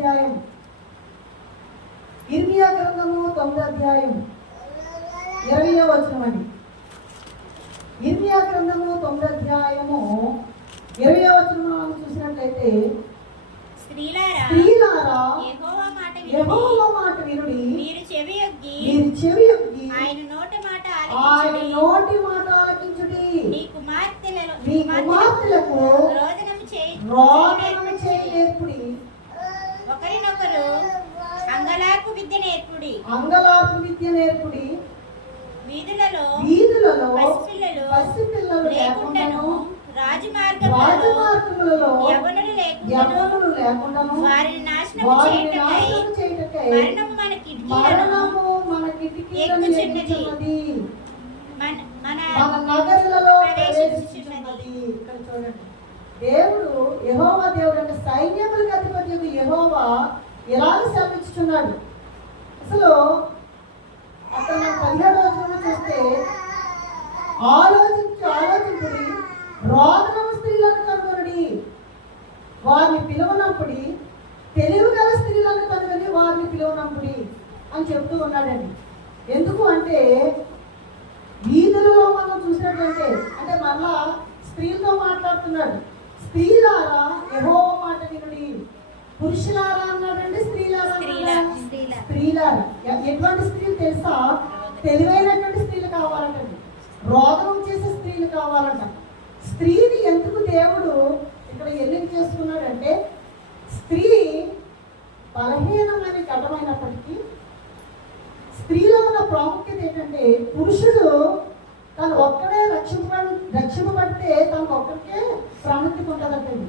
అధ్యాయం, ఇర్మియా గ్రంథము 9వ అధ్యాయం 20వ వచనం అండి. ఇర్మియా గ్రంథము 9వ అధ్యాయము 20వ వచనం మనం చూసినట్లయితే, స్త్రీలారా యెహోవా మాట వినుడి, మీరు చెవియొగ్గి ఆయన నోటి మాట ఆలకించుడి. మీ కుమార్తెలకు రోదనము చేయి నేర్పుడి, ఒకరినొకరు అంగలార్పు విద్య నేర్పుడి. వీధులలో పసిపిల్లలు లేకుండాను, రాజమార్గములలో యవ్వనులు లేకుండాను, వారిని నాశనము చేయుటకై మరణము మన కిటికీలను ఎక్కుచున్నది, మన నగరులలో ప్రవేశించుచున్నది. ఇక్కడ చూడండి, దేవుడు యెహోవా దేవుడు అంటే సైన్యములకు అధిపతి యెహోవా ఎలాగ సెలవిస్తున్నాడు. అసలు అక్కడ మనం 17వ వచనంలో చూస్తే, ఆలోచించుడి, రోదనము స్త్రీలను కనుగొనుడి, వారిని పిలువనప్పుడి, తెలివిగల స్త్రీలను కనుగొని వారిని పిలువనప్పుడి అని చెప్తూ ఉన్నాడండి. ఎందుకు అంటే, వీధులలో మనం చూసినట్లయితే, అంటే మళ్ళా స్త్రీలతో మాట్లాడుతున్నాడు. స్త్రీలారా యెహోవా మాట వినుడి. పురుషులారా అన్నాడంటే స్త్రీలారా. ఎటువంటి స్త్రీలు తెలుసా? తెలివైనటువంటి స్త్రీలు కావాలంటండి, రోదనం చేసే స్త్రీలు కావాలంట. స్త్రీని ఎందుకు దేవుడు ఇక్కడ ఎన్నిక చేసుకున్నాడంటే, స్త్రీ బలహీనమైన ఘటమైనప్పటికీ స్త్రీలో ఉన్న ప్రాముఖ్యత ఏంటంటే, పురుషుడు తను ఒక్కడే రక్షింపబడితే తనకు ఒక్కరికే ప్రాముఖ్యత ఉంటుందంటండి.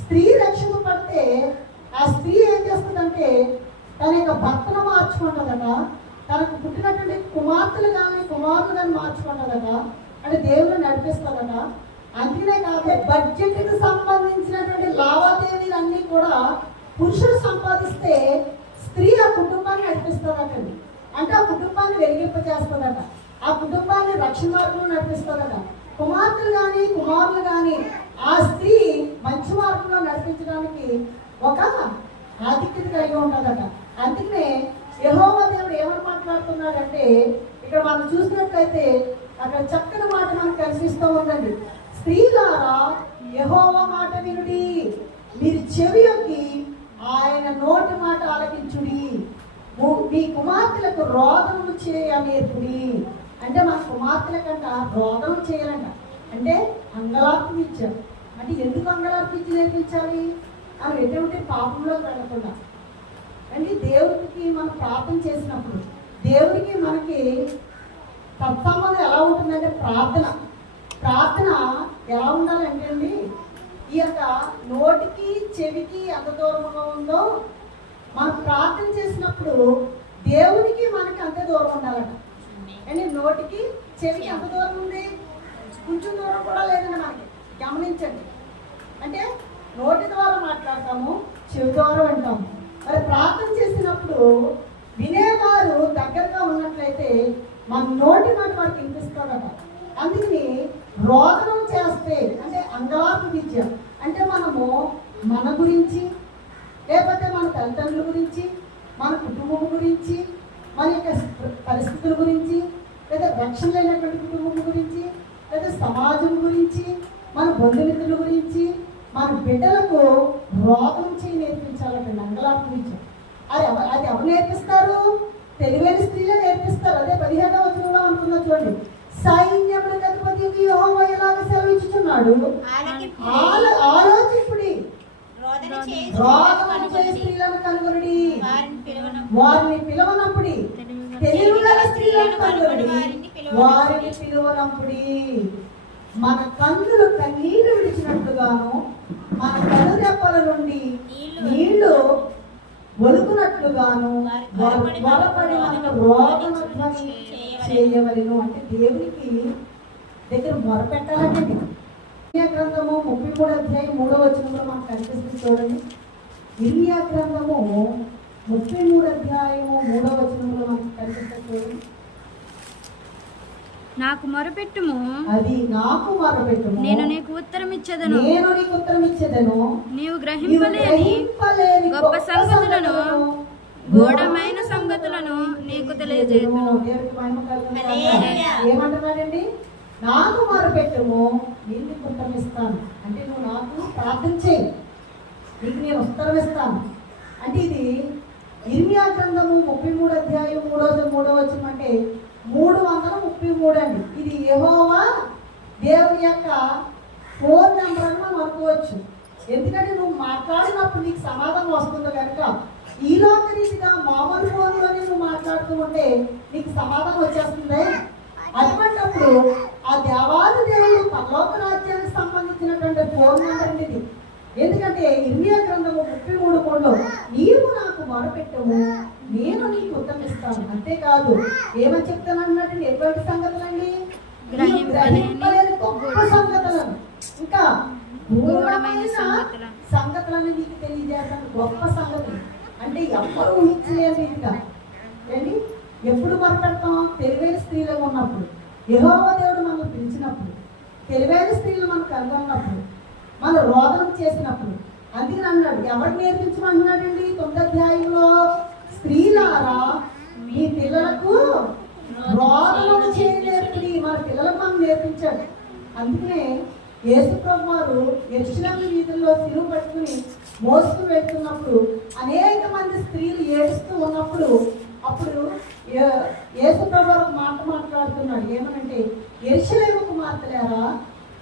స్త్రీ రక్షింపబడితే ఆ స్త్రీ ఏం చేస్తుందంటే, తన యొక్క భర్తను మార్చుకుంటుందట, తనకు పుట్టినటువంటి కుమార్తెలు కానీ కుమారులు కానీ మార్చుకుంటుందట, అంటే దేవుడు నడిపిస్తుందట. అందుకనే కాదు, బడ్జెట్కి సంబంధించినటువంటి లావాదేవీలన్నీ కూడా పురుషుడు సంపాదిస్తే స్త్రీ ఆ కుటుంబాన్ని నడిపిస్తుందటండి. అంటే ఆ కుటుంబాన్ని వెలిగింపజేస్తుందట, ఆ కుటుంబాన్ని రక్షణ మార్గంలో నడిపిస్తుందట. కుమార్తెలు కానీ కుమారులు కానీ ఆ స్త్రీ మంచి మార్గంలో నడిపించడానికి ఒక ఆధిక్యత కలిగి ఉంటుందట. అందుకనే యెహోవా దేవుడు ఏమని మాట్లాడుతున్నాడంటే, ఇక్కడ మనం చూసినట్లయితే అక్కడ చక్కని మాట మనకు కనిపిస్తూ ఉందండి. స్త్రీలారా యెహోవా మాట వినుడి, మీరు చెవియొగ్గి ఆయన నోటి మాట ఆలకించుడి. మీ కుమార్తెలకు రోదనము చేయ నేర్పుడి. అంటే మన కుమార్తెల కంట రోదనం చేయాలంట, అంటే అంగలార్పు ఇచ్చారు. అంటే ఎందుకు అంగలార్పు ఇచ్చి నేర్పించాలి? అవి ఎటువంటి పాపంలోకి వెళ్ళకుండా. అంటే దేవుడికి మనం ప్రార్థన చేసినప్పుడు దేవుడికి మనకి తత్సంబంధం ఎలా ఉంటుందంటే, ప్రార్థన ఎలా ఉండాలంటే అండి, ఈ యొక్క నోటికి చెవికి ఎంత దూరంగా ఉందో మనం ప్రార్థన చేసినప్పుడు దేవునికి మనకి అంతే దూరం ఉండాలట. అంటే నోటికి చెవికి ఎంత దూరం ఉంది? కొంచెం దూరం కూడా లేదండి మనకి. గమనించండి, అంటే నోటి ద్వారా మాట్లాడతాము, చెవి ద్వారా వింటాము. మరి ప్రార్థన చేసినప్పుడు వినేవారు దగ్గరగా ఉన్నట్లయితే మన నోటి మాట వారికి వినిపిస్తాడట. అందుకని రోదనం చేస్తే అంటే అంగలార్పు విద్య అంటే మనము మన గురించి, లేకపోతే మన తల్లిదండ్రుల గురించి, మన కుటుంబం గురించి, మన యొక్క పరిస్థితుల గురించి, లేదా రక్షణ లేనటువంటి కుటుంబం గురించి, లేదా సమాజం గురించి, మన బంధుమిత్రుల గురించి, మన బిడ్డలకు రోగం చేయి నేర్పించాలంటే అంగలార్పు విద్య. అది ఎవరు నేర్పిస్తారు? తెలివైన స్త్రీలే నేర్పిస్తారు. అదే 17వ వచనంలో అనుకున్నా చూడండి, సైన్యములకు అధిపతి యెహోవా ఎలాగ సెలవిచ్చుచున్నాడు, ఆలోచించుడి, రోదనము చేయ స్త్రీలను కనుగొనుడి, వారిని పిలువనప్పుడి, తెలివిగల స్త్రీలను కనుగొనుడి, వారిని పిలువనప్పుడి. మన కన్నులు కన్నీళ్లు విడిచినట్లుగాను, మన కనురెప్పల నుండి నీళ్లు ఒలుకున్నట్లుగాను త్వరపడి మనకు రోగమధ్వని చేయవలెను. అంటే దేవునికి దగ్గర మొరపెట్టాలంటే ఇర్మియా గ్రంథము 33వ అధ్యాయం 3వ వచనంలో మనకు కనిపిస్తుంది చూడండి. ఇర్మియా గ్రంథము 33వ అధ్యాయము 3వ వచనంలో మనకు కనిపిస్తుంది చూడండి. నాకు మొరపెట్టుము, అది నాకు మొరపెట్టుము, నేను నీకు ఉత్తరం ఇచ్చేదను. నేను నీకు ఉత్తరం ఇచ్చేదను. నీవు గ్రహింపలేని గొప్ప సంగతులను, గూఢమైన సంగతులను నీకు తెలియజేయుదును. దేవుడికి మహిమ కలుగును గాక. ఏమంటున్నాడండి? నాకు మొరపెట్టుము, నేను నీకు ఉత్తరం ఇస్తాను. అంటే నువ్వు నాకు ప్రార్థన చేయి, నీకు నేను ఉత్తరం ఇస్తాను. అంటే ఇది ఇర్మియా గ్రంథము 33 అధ్యాయం 3వ వచనం అంటే 333 అండి. ఇది యెహోవా దేవుని యొక్క ఫోన్ నెంబర్ అని మనం అనుకోవచ్చు. ఎందుకంటే నువ్వు మాట్లాడినప్పుడు నీకు సమాధానం వస్తుంది కనుక ఈలోక రీతిగా మామూలు ఫోన్లోనే నువ్వు మాట్లాడుతూ ఉంటే నీకు సమాధానం వచ్చేస్తుంది. అటువంటిప్పుడు ఆ దేవాది దేవుడు పరలోక రాజ్యానికి సంబంధించినటువంటి ఫోన్ నెంబర్ అండి ఇది. ఎందుకంటే ఇర్మియా గ్రంథము 33:3 నీవు నాకు మొరపెట్టము, నేను నీకు ఉత్తరం ఇస్తాను. అంతేకాదు ఏమని చెప్తానన్నాడు? ఎటువంటి సంగతులండి? గ్రహింపలేని గొప్ప సంగతులను, ఇంకా గూఢమైన సంగతులను నీకు తెలియజేస్తాను. గొప్ప సంగతులు అంటే ఎవ్వరు ఊహించలేదు. ఇంకా ఏంటి? ఎప్పుడు మొరపెడతాం? తెలివైన స్త్రీలు ఉన్నప్పుడు, యెహోవా దేవుడు మనల్ని పిలిచినప్పుడు, తెలివైన స్త్రీలు మనకు కనుగొన్నప్పుడు, మన రోదనం చేసినప్పుడు. అందుకని అన్నాడు, ఎవరు నేర్పించమంటున్నాడండి? 9వ అధ్యాయంలో స్త్రీలారా మీ పిల్లలకు రోదనం చేయలేర్పి. మన పిల్లలకు మనం నేర్పించాడు. అందుకనే యేసు ప్రభు వారు యెరూషలేము వీధుల్లో సిలువ పట్టుకుని మోసుకు వెళ్తున్నప్పుడు అనేక మంది స్త్రీలు ఏడుస్తూ ఉన్నప్పుడు అప్పుడు యేసు ప్రభు వారు ఒక మాట మాట్లాడుతున్నాడు. ఏమనంటే, యెరూషలేము కుమార్తెలారా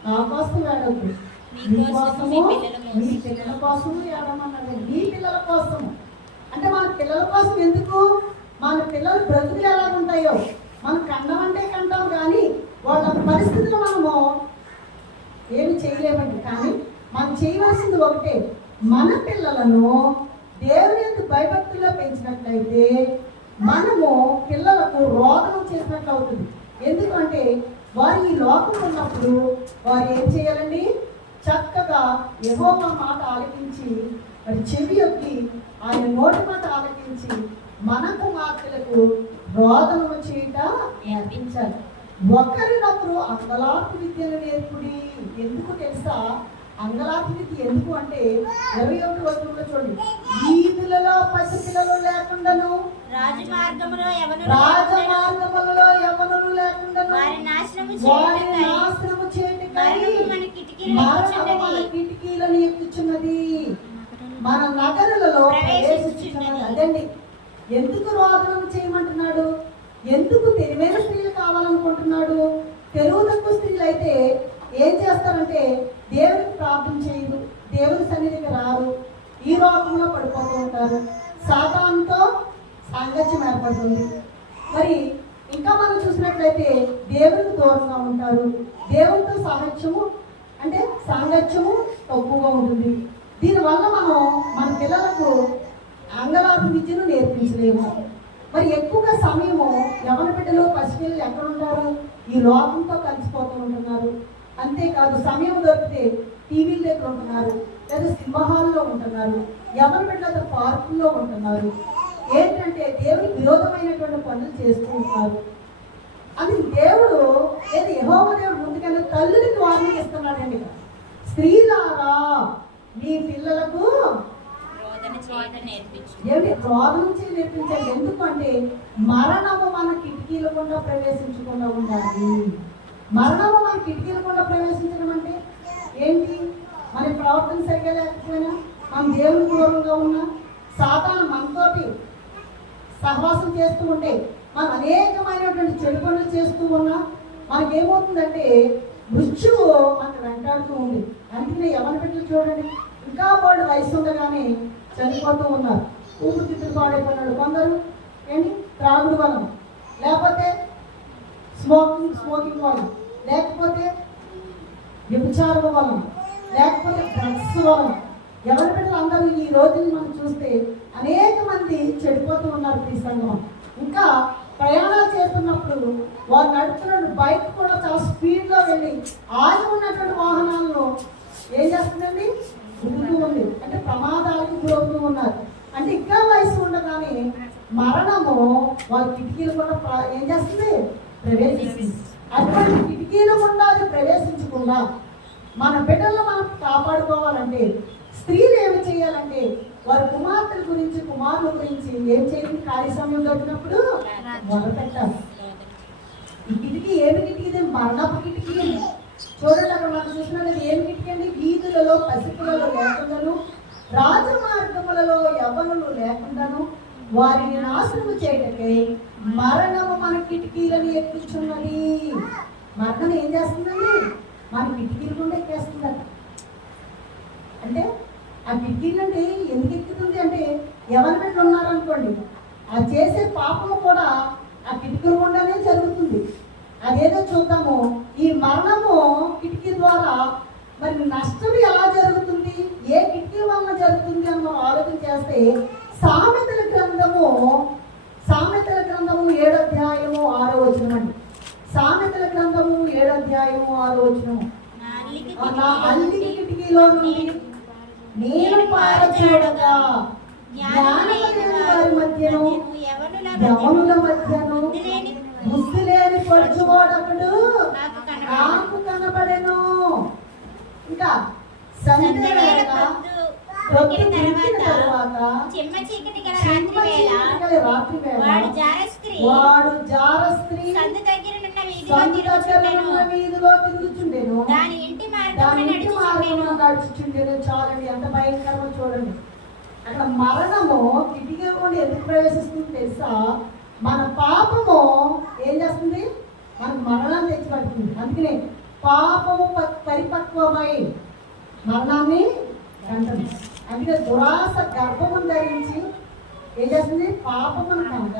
నా కోసం ఏడవద్దు, మీ కోసము మీ పిల్లల కోసము ఏడమన్నాడు. మీ పిల్లల కోసము అంటే మన పిల్లల కోసం. ఎందుకు? మన పిల్లల బ్రతుకులు ఎలా ఉంటాయో మనం కండమంటే కంటాం, కానీ వాళ్ళ పరిస్థితులు మనము ఏమి చేయలేమండి. కానీ మనం చేయవలసింది ఒకటే, మన పిల్లలను దేవుని యొక్క భయభక్తుల్లో పెంచినట్లయితే మనము పిల్లలకు రోదనం చేసినట్లు అవుతుంది. ఎందుకంటే వారు ఈ లోకంలో ఉన్నప్పుడు వారు ఏం చేయాలండి? చక్కగా యెహోవా మాట ఆలకించి, మరి చెవి యొక్కి ఆయన నోటి మాట ఆలకించి మన కుమార్తెలకు రోదనము చేయట నేర్పించాలి. ఒకరినొకరు అంగలార్పు విద్యను నేర్పుడి. ఎందుకు తెలుసా? అంగలార్పు విద్య ఎందుకు అంటే 21వ వచనంలో చూడండి, వీధులలో పసి పిల్లలు లేకుండాను, రాజమార్గములో యవనులు లేకుండాను వారిని నాశనము చేయటికై మన కిటికీలను ఎక్కుచున్నది, మన నగరులలో ప్రవేశించుచున్నది. అదండి ఎందుకు రోదనం చేయమంటున్నాడు? ఎందుకు తెలివైన స్త్రీలు కావాలనుకుంటున్నాడు? తెలుగు తక్కువ స్త్రీలు అయితే ఏం చేస్తారంటే దేవుడికి ప్రార్థన చేయరు, దేవుడి సన్నిధికి రారు, ఈ రోగంలో పడిపోతూ ఉంటారు, సాతానుతో సాంగత్యం ఏర్పడుతుంది. మరి ఇంకా మనం చూసినట్లయితే దేవుడికి దూరంగా ఉంటారు, దేవుడితో సాంగత్యము తక్కువగా ఉంటుంది. దీనివల్ల మనం మన పిల్లలకు అంగలార్పు విద్యను నేర్పించలేము. మరి ఎక్కువగా సమయము యవన బిడ్డలు పసిపిల్లలు ఎక్కడ ఉంటారు? ఈ లోకంతో కలిసిపోతూ ఉంటున్నారు. అంతేకాదు సమయం దొరికితే టీవీల దగ్గర ఉంటున్నారు, లేదా సినిమా హాల్లో ఉంటున్నారు, యవన బిడ్డలతో పార్కుల్లో ఉంటున్నారు. ఏంటంటే దేవుడికి విరోధమైనటువంటి పనులు చేస్తూ ఉంటారు. అది దేవుడు లేదా యెహోవా దేవుడు ముందుకన్నా తల్లులకి వార్నింగ్ ఇస్తున్నాడండి. స్త్రీలారా మీ పిల్లలకు రోదనం చేయ నేర్పించాలి. ఎందుకంటే మరణము మన కిటికీల గుండా ప్రవేశించకుండా ఉండాలి. మరణము మన కిటికీల గుండా ప్రవేశించడం అంటే ఏంటి? మన ప్రవర్తన సరిగా లేకపోయినా, మన దేవుని దూరంగా ఉన్నా, సాతాను మనతోటి సహవాసం చేస్తూ ఉంటే, మనం అనేకమైనటువంటి చెడు పనులు చేస్తూ ఉన్నా మనకేమవుతుందంటే మృత్యువు మనకు వెంటాడుతూ ఉంది. అందుకనే యవన బిడ్డలు చూడండి, ఇంకా వాడు వయసు ఉండగానే చనిపోతూ ఉన్నారు. ఊపిరితిత్తులు పాడైపోయినాడు కొందరు. ఏంటి? త్రాగుడు వలన, లేకపోతే స్మోకింగ్ వలన, లేకపోతే వ్యభిచారం వలన, లేకపోతే డ్రగ్స్ వలన. యవన బిడ్డలు అందరూ ఈ రోజుని మనం చూస్తే అనేక మంది చెడిపోతూ ఉన్నారు. ఈ సంఘం ఇంకా ప్రయాణాలు చేస్తున్నప్పుడు వారు నడుపుతున్న బైక్ కూడా చాలా స్పీడ్లో వెళ్ళి ఆగి ఉన్నటువంటి వాహనాలను ఏం చేస్తుందండి? గుంటూ ఉంది. అంటే ప్రమాదాలకు గురవుతూ ఉన్నారు. అంటే ఇంకా వయసు ఉండగానే మరణము వాళ్ళ కిటికీలు కూడా ఏం చేస్తుంది? ప్రవేశిస్తుంది. అటువంటి కిటికీలు గుండా అది ప్రవేశించకుండా మన బిడ్డలను మనం కాపాడుకోవాలంటే స్త్రీలు ఏమి చేయాలంటే వారి కుమార్తెల గురించి కుమారుల గురించి ఏం చేయాలి? ఖాళీ సమయం దొరికినప్పుడు మొదలుపెట్టాలి. ఈ కిటికీ ఏమి కిటికీ? ఇది మరణపు కిటికీ. చూడండి, అక్కడ మనం చూసినట్టు ఏమి కిటికీ అండి? వీధులలో పసిపిల్లలు లేకుండాను, రాజమార్గములలో యవ్వనులు లేకుండాను వారిని నాశనము చేయటకై మరణము మన కిటికీలను ఎక్కించున్నది. మరణం ఏం చేస్తుందండి? మన కిటికీలు కూడా ఎక్కేస్తుందట. అంటే ఆ కిటికీలు అంటే ఎందుకు ఎక్కుతుంది అంటే ఎవరి బిడ్డలు ఉన్నారనుకోండి, ఆ చేసే పాపము కూడా ఆ కిటికీల గుండానే జరుగుతుంది. అదేదో చూద్దాము. ఈ మరణము కిటికీ ద్వారా మరి నష్టం ఎలా జరుగుతుంది, ఏ కిటికీ వలన జరుగుతుంది అని మనం ఆలోచన చేస్తే సామెతల గ్రంథము 7వ అధ్యాయము 6వ వచనం అండి. సామెతల గ్రంథము 7వ అధ్యాయము 6వ వచనము. నా అల్లికి కిటికీలో నుండి నేను పారచూడగా జ్ఞానమైన వారి మధ్యను యవనుల మధ్యను బుద్ధి లేని పడుచువాడొకడు నాకు కనబడెను. ఇంకా సంధ్య వేళ పొద్దు తిరిగిన తరువాత చిమ్మ చీకటి గల రాత్రి వేళ వాడు జార స్త్రీ సందు దగ్గరనున్న వీధిలో తిరుగుచుండెను. దాని ఇంటి మార్గమున నడుచుచుండెను. చాలండి, ఎంత భయంకరమో చూడండి. అక్కడ మరణము కిటికీ కూడా ఎందుకు ప్రవేశిస్తుంది తెలుసా? మన పాపము ఏం చేస్తుంది? మనకు మరణాన్ని తెచ్చిపడుతుంది. అందుకనే పాపము పరిపక్వమై మరణాన్ని కంటుంది. అందుకే దురాశ గర్భమును ధరించి ఏం చేస్తుంది? పాపమును కనుక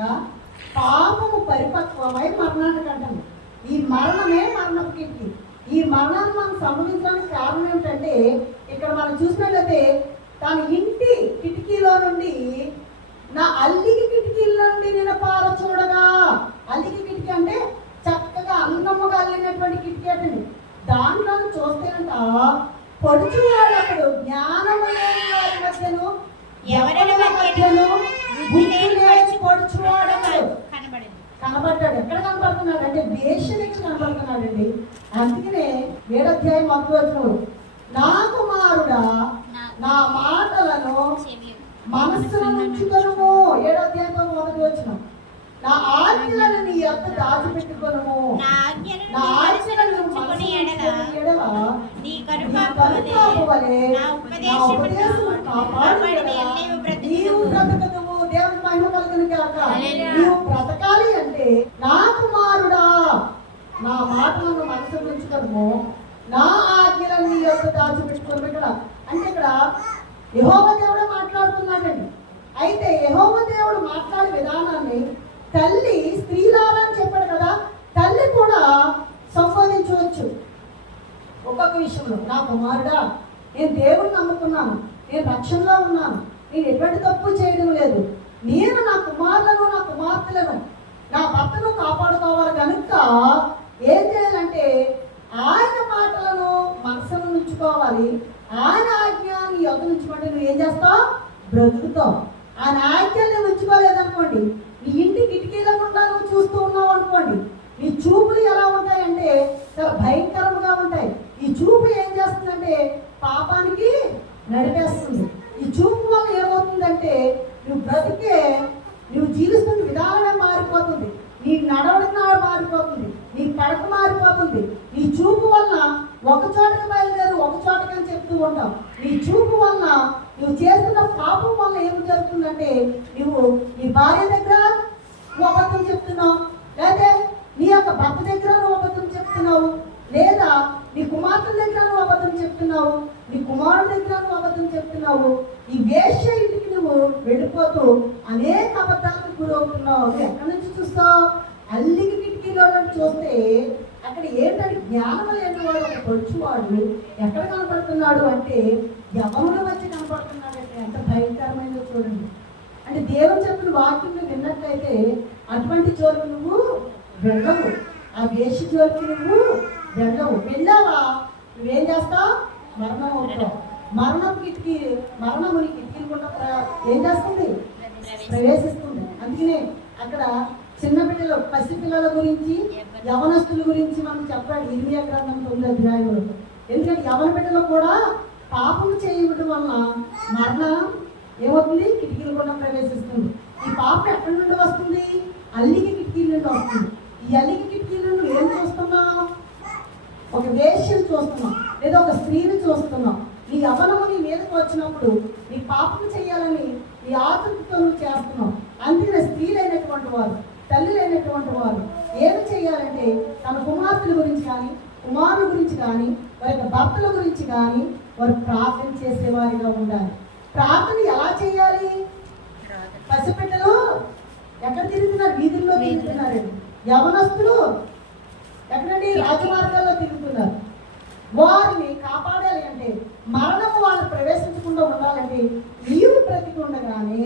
పాపము పరిపక్వమై మరణాన్ని కంటుంది. ఈ మరణమే మరణపు కిటికీ. ఈ మరణాన్ని మనం సంబంధించడానికి కారణం ఏమిటంటే ఇక్కడ మనం చూసినట్లయితే తన ఇంటి కిటికీలో నుండి నా అల్లికి కిటికీల నుండి నేను పార చూడగా. అల్లికి కిటికీ అంటే చక్కగా అందముగా అల్లినటువంటి కిటికీ అండి. దాంట్లో చూస్తేనంట పొడుచు వాళ్ళప్పుడు జ్ఞానము లేని వారి మధ్యను ఎవరి మధ్యను బుద్ధి లేని పొడుచువాడు కనబడ్డాడు. ఎక్కడ కనబడుతున్నాడు అంటే వేశ్యకి కనబడుతున్నాడండి. అందుకనే 7వ అధ్యాయం 1వ వచనం, నా కుమారుడా నా మాటలను మనస్సులో ఉంచుకొనుము. 7వ అధ్యాయం 1వ వచనం, నా ఆజ్ఞలను నీ యొద్ద దాచిపెట్టుకొనుము. నా ఆజ్ఞలను ఉంచుకొని ఎడల నీ కనుపాప వలె నా ఉపదేశమును కాపాడుకొనుము. నీవు బ్రతకదువు. దేవుని మహిమ కలుగును గాక. నీవు బ్రతకాలి అంటే నా కుమారుడా నా మాటలను మనసులో ఉంచుకొనుము, నా ఆజ్ఞలను నీ యొద్ద దాచిపెట్టుకొనుము. ఇక్కడ అంటే ఇక్కడ యెహోవా దేవుడు మాట్లాడుతున్నాడండి. అయితే యెహోవా దేవుడు మాట్లాడే విధానాన్ని తల్లి స్త్రీలారా అని చెప్పాడు కదా, తల్లి కూడా సంబోధించవచ్చు ఒక్కొక్క విషయంలో. నా కుమారుడా, నేను దేవుడిని నమ్ముకున్నాను, నేను రక్షణలో ఉన్నాను, నేను ఎటువంటి తప్పు చేయడం లేదు, నేను నా కుమారులను నా కుమార్తెలను నా భర్తను కాపాడుకోవాలి కనుక ఏం చేయాలంటే ఆయన మాటలను మనసులో ఉంచుకోవాలి. ఆయన ఆజ్ఞని యొద్ద ఉంచుకోండి. నువ్వు ఏం చేస్తావు? బ్రతుకుతావు. ఆయన ఆజ్ఞని ఉంచుకోలేదనుకోండి, నీ ఇంటి కిటికీల గుండా నువ్వు చూస్తూ ఉన్నావు అనుకోండి, నీ చూపులు ఎలా ఉంటాయంటే చాలా భయంకరంగా ఉంటాయి. ఈ చూపు ఏం చేస్తుందంటే పాపానికి నడిపేస్తుంది. ఈ చూపు వల్ల ఏమవుతుందంటే నువ్వు జీవిస్తున్న విధానమే మారిపోతుంది, నీ నడవడిక మారిపోతుంది, నీ కడక మారిపోతుంది. నీ చూపు వలన ఒక చోటకి బయలుదేరి ఒక చోటకి అని చెప్తూ ఉంటావు. నీ చూపు వలన నువ్వు చేస్తున్న పాపం వల్ల ఏం జరుగుతుందంటే నువ్వు నీ భార్య దగ్గర నువ్వు అబద్ధం చెప్తున్నావు, లేదా నీ యొక్క భర్త దగ్గర నువ్వు అబద్ధం చెప్తున్నావు, లేదా నీ కుమార్తె దగ్గర నువ్వు అబద్ధం చెప్తున్నావు, నీ కుమారుడి దగ్గర నువ్వు అబద్ధం చెప్తున్నావు. ఈ వేశ్య ఇంటికి నువ్వు వెళ్ళిపోతూ అనేక అబద్ధాలకు గురవుతున్నావు. నువ్వు ఎక్కడి నుంచి చూస్తావు? అల్లికి కిటికీలో చూస్తే అక్కడ ఏంటంటే జ్ఞానం లేని వాడు ఒక పొడుచువాడు ఎక్కడ కనపడుతున్నాడు అంటే యవ్వనుల వచ్చి కనపడుతున్నాడు. అంటే ఎంత భయంకరమైనదో చూడండి. అంటే దేవుడు చెప్పిన వాక్యం విన్నట్లయితే అటువంటి జోలికి నువ్వు వెళ్ళవు, ఆ వేషి జోలికి నువ్వు వెళ్ళవు. వెళ్ళావా నువ్వేం చేస్తావు? మరణం అవుతావు. మరణముని కిటికీ కూడా ఏం చేస్తుంది? ప్రవేశిస్తుంది. అందుకనే అక్కడ చిన్న పిల్లలు, పసిపిల్లల గురించి, యవనస్తుల గురించి మనం చెప్పాడు ఇర్మియా గ్రంథం 9వ అధ్యాయంలో. ఎందుకంటే యవన బిడ్డలు కూడా పాపం చేయడం వలన మరణం ఏమవుతుంది, కిటికీలు కూడా ప్రవేశిస్తుంది. ఈ పాపం ఎక్కడి నుండి వస్తుంది? అల్లికి కిటికీల నుండి వస్తుంది. ఈ అల్లికి కిటికీల నుండి ఏం చూస్తున్నాం? ఒక వేశ్యను చూస్తున్నాం, లేదా ఒక స్త్రీని చూస్తున్నాం. నీ యవనము నీ మీదకి వచ్చినప్పుడు నీ పాపం చేయాలని నీ ఆతృతతో నువ్వు చేస్తున్నావు. అందుకనే స్త్రీలైనటువంటి వారు, తల్లులైనటువంటి వారు ఏమి చేయాలంటే తన కుమార్తెల గురించి కానీ, కుమారుల గురించి కానీ, వారి యొక్క భర్తల గురించి కానీ వారు ప్రార్థన చేసేవారిగా ఉండాలి. ప్రార్థన ఎలా చేయాలి? పసిపిట్టలు ఎక్కడ తిరుగుతున్నారు? వీధుల్లో తిరుగుతున్నారండి. యవనస్తులు ఎక్కడండి? రాజమార్గాల్లో తిరుగుతున్నారు. వారిని కాపాడాలి అంటే, మరణము వాళ్ళు ప్రవేశించకుండా ఉండాలంటే నీవు బ్రతికి ఉండగానే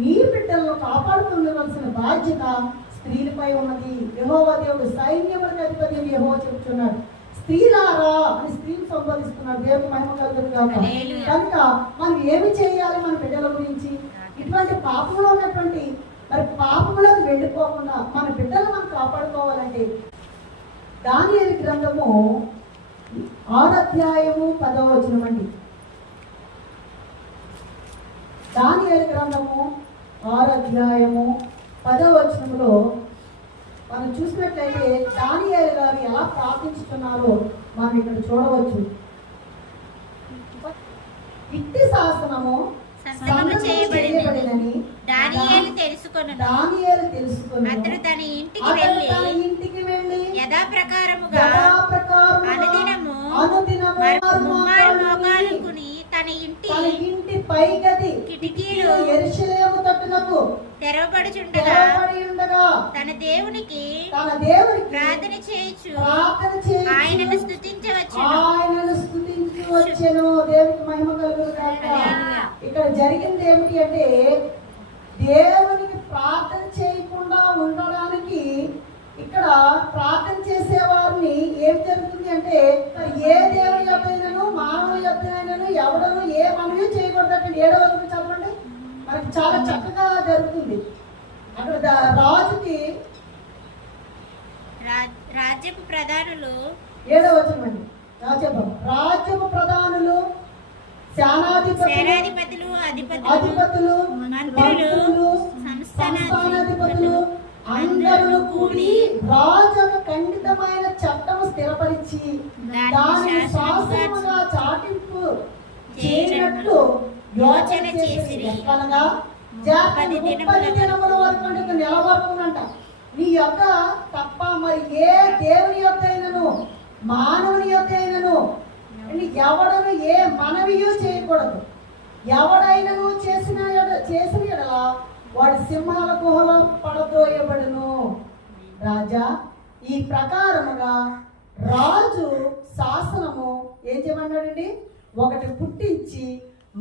నీ బిడ్డలను కాపాడుతుండవలసిన బాధ్యత స్త్రీలపై ఉన్నది. యెహోవా దేవుడు సైన్యములకు అధిపతి యెహోవా చెప్తున్నాడు. స్త్రీలారా అని స్త్రీని సంబోధిస్తున్నాడు. దేవుడికి మహిమ కలుగును గాక. కనుక మనం ఏమి చేయాలి మన బిడ్డల గురించి? ఇటువంటి పాపంలో ఉన్నటువంటి మరి పాపంలోకి వెళ్ళిపోకుండా మన బిడ్డలు మనం కాపాడుకోవాలంటే దానియేలు గ్రంథము 6వ అధ్యాయము 10వ వచనం అండి. దానియేలు గ్రంథము 6వ అధ్యాయము 10వ వచనంలో మనం చూసినట్లయితే దానియేలు గారు ఎలా ప్రార్థించుతున్నారో మనం ఇక్కడ చూడవచ్చు. ఇట్టి శాసనము చేయబడినని దానియేలు తెలుసుకొనెను. అతడు తన ఇంటికి వెళ్ళి యథాప్రకారముగా అనుదినము మోకాలుకొని తన ఇంటి పైగది కిటికీలు యెరూషలేము తట్టునకు తెరవబడుచుండగా తన దేవునికి ప్రార్థన చేయుచు ఆయనను స్తుతించవచ్చెను. దేవునికి మహిమ కలుగును గాక. ఇక్కడ జరిగింది ఏమిటి అంటే, దేవునికి ప్రార్థన చేయకుండా ఉండడానికి ఇక్కడ ప్రార్థన చేసే వారిని ఏం జరుగుతుంది అంటే, ఏ దేవుని యొద్దైనను మానవుని యొద్దైనను ఎవడను ఏ మనవి చేయకూడదంటే 7వ వచనం చదవండి. మనకి చాలా చక్కగా జరుగుతుంది. అక్కడ రాజుకి రాజ్యపు ప్రధానులు 7వ వచనం అండి. రాజ్యపు ప్రధానులు, సేనాధిపతులు, అధిపతులు, మంత్రులు, సంస్థానాధిపతులు అందరూ కూడి రాజు ఒక ఖండితమైన చట్టము స్థిరపరిచి దాని శాసనముగా చాటింపు చేయనట్లు యోచన చేసిరి. ఎట్లనగా 30 దినముల వరకు అంటే నెల వరకు అంట నీ యొక్క తప్ప మరి ఏ దేవుని యొక్క అయినను మానవుని యొక్క అయినను ఎవడను ఏ మనవియు చేయకూడదు. ఎవడైనను చేసిన ఎడల వాడి సింహాల గుహలో పడద్రోయబడును. రాజా ఈ ప్రకారముగా రాజు శాసనము ఏం చేయమన్నాడండి? ఒకటి పుట్టించి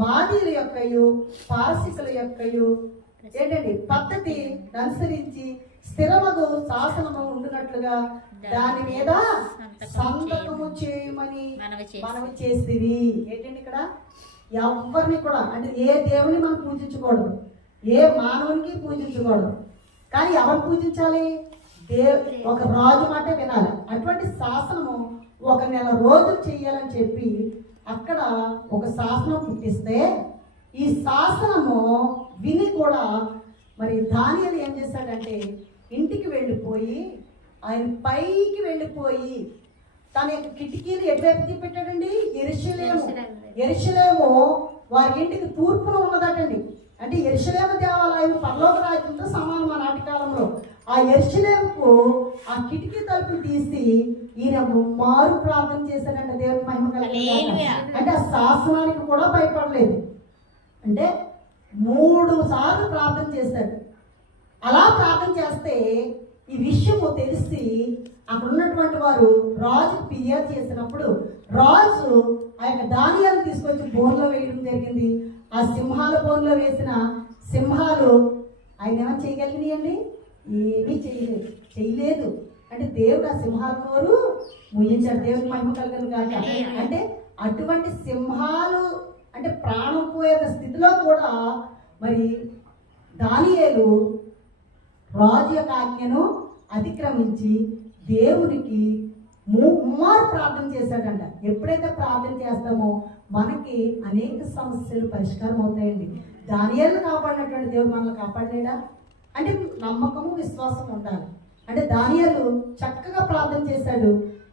మాదీల యొక్కయు పారసికుల యొక్కయు ఏంటండి పద్ధతి అనుసరించి స్థిరమగు శాసనము ఉండునట్లుగా దాని మీద సంతకము చేయమని మనవి చేసిరి. ఏంటండి ఇక్కడ ఎవరిని కూడా అంటే ఏ దేవుని మనం పూజించకూడదు, ఏ మానవునికి పూజించకూడదు. కానీ ఎవరు పూజించాలి? ఒక రాజు మాట వినాలి. అటువంటి శాసనము 1 నెల రోజులు చెయ్యాలని చెప్పి అక్కడ ఒక శాసనం పుట్టిస్తే ఈ శాసనము విని కూడా మరి దానియేలు ఏం చేశాడంటే ఇంటికి వెళ్ళిపోయి ఆయన పైకి వెళ్ళిపోయి తన యొక్క కిటికీలు ఎటువైపు తిప్పెట్టాడండి? యెరూషలేము వారి ఇంటికి తూర్పున ఉన్నదటండి. అంటే యెరూషలేము దేవాలయం పరలోక రాజ్యంతో సమానం ఆ నాటి కాలంలో. ఆ యెరూషలేముకు ఆ కిటికీ తలుపులు తీసి ఈయన మారు ప్రార్థన చేశాడంట. దేవుని మహిమ కలుగును. అంటే ఆ శాసనానికి కూడా భయపడలేదు. అంటే 3 సార్లు ప్రార్థన చేశాడు. అలా ప్రార్థన చేస్తే ఈ విషయము తెలిసి అక్కడ ఉన్నటువంటి వారు రాజుకు ఫిర్యాదు చేసినప్పుడు రాజు ఆ యొక్క దానియాలను తీసుకొచ్చి బోన్లో వేయడం జరిగింది. ఆ సింహాల బోన్లో వేసిన సింహాలు ఆయన ఏమైనా చేయగలిగినాయండి? ఏమీ చేయలేదు. అంటే దేవుడు ఆ సింహాల నోరు ముయ్యించాడు. దేవుడికి మహిమ కలుగును గాక. అంటే అటువంటి సింహాలు అంటే ప్రాణం పోయే స్థితిలో కూడా మరి దానియేలు రాజు యొక్క ఆజ్ఞను అతిక్రమించి దేవునికి ముమ్మారు ప్రార్థన చేశాడంట. ఎప్పుడైతే ప్రార్థన చేస్తామో మనకి అనేక సమస్యలు పరిష్కారం అవుతాయండి. దానియేలును కాపాడినటువంటి దేవుడు మనల్ని కాపాడలేడా? అంటే నమ్మకము విశ్వాసం ఉండాలి. అంటే దానియేలు చక్కగా ప్రార్థన చేశాడు,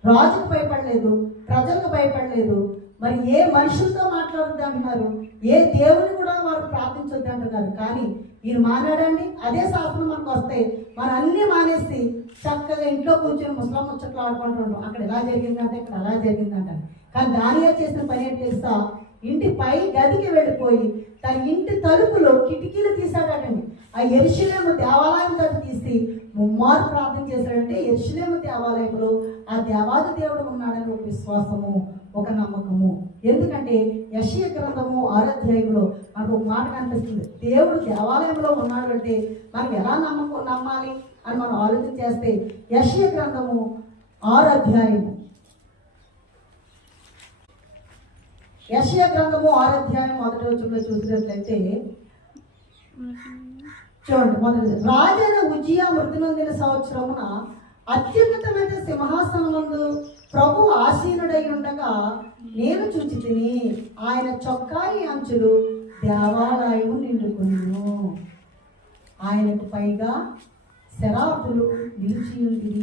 రాజుకు భయపడలేదు, ప్రజలకు భయపడలేదు. మరి ఏ మనుషులతో మాట్లాడొద్దు అంటున్నారు, ఏ దేవుని కూడా వారు ప్రార్థించొద్దు అంటున్నారు. కానీ ఈయన మాట్లాడండి, అదే శాస్త్రం మనకు వస్తాయి. మనం అన్నీ మానేసి చక్కగా ఇంట్లో కూర్చొని ముసలం ముచ్చట్లు ఆడుకుంటున్నాం. అక్కడ ఎలా జరిగిందంటే ఇక్కడ అలా జరిగిందంట. కానీ దానియేలు చేసిన పని ఏంటి తెలుసా? ఇంటి పై గదికి వెళ్ళిపోయి తన ఇంటి తలుపులో కిటికీలు తీసాడటండి. ఆ యెరూషలేము దేవాలయం తలుపు తీసి ముమ్మారు ప్రార్థన చేశాడంటే యెరూషలేము దేవాలయంలో ఆ దేవాది దేవుడు ఉన్నాడని ఒక విశ్వాసము, ఒక నమ్మకము. ఎందుకంటే యెషయా గ్రంథము 6వ అధ్యాయంలో మనకు ఒక మాట కనిపిస్తుంది. దేవుడు దేవాలయంలో ఉన్నాడు అంటే మనం ఎలా నమ్మాలి అని మనం ఆలోచన చేస్తే యెషయా గ్రంథము 6వ అధ్యాయము, యెషయా గ్రంథము 6వ అధ్యాయం 1వ వచనంలో చూసినట్లయితే చూడండి. మొదటి, రాజైన ఉజ్జియా మృతి నొందిన సంవత్సరమున అత్యున్నతమైన సింహాసనమందు ప్రభు ఆసీనుడై ఉండగా నేను చూచి తిని ఆయన చొక్కాయి అంచులు దేవాలయము నిండుకొనెను. ఆయనకు పైగా శరాపులు నిలిచి ఉంది.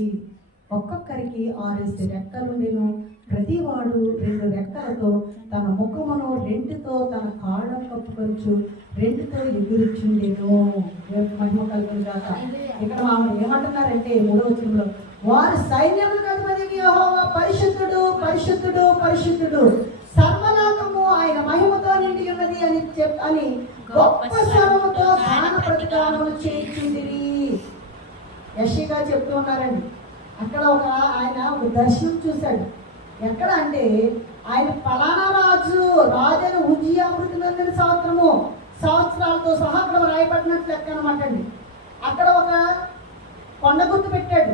ఒక్కొక్కరికి 6 రెక్కలుండెను. ప్రతివాడు 2 రెక్కలతో తన ముఖమును 2తో తన కాళ్ళను కప్పుకొచ్చు 2తో ఎగురుచుండెను. మహిమ కలుగును గాక. ఇక్కడ ఆమె ఏమంటున్నారంటే 3వ వచనంలో, వారు సైన్యములకు అధిపతి యెహోవా పరిశుద్ధుడు పరిశుద్ధుడు పరిశుద్ధుడు, సర్వలోకము ఆయన మహిమతో నిండి ఉన్నది అని గొప్ప స్వరముతో గాన ప్రతిగానములు చేయుచుండిరి. యెషయా చెప్తూ ఉన్నారండి. అక్కడ ఆయన ఒక దర్శనం చూశాడు. ఎక్కడ అంటే ఆయన ఫలానా రాజైన ఉజ్జియా మృతి నొందిన సంవత్సరాలతో సహా అక్కడ రాయబడినట్లు లెక్క అనమాట అండి. అక్కడ ఒక కొండ గుర్తు పెట్టాడు.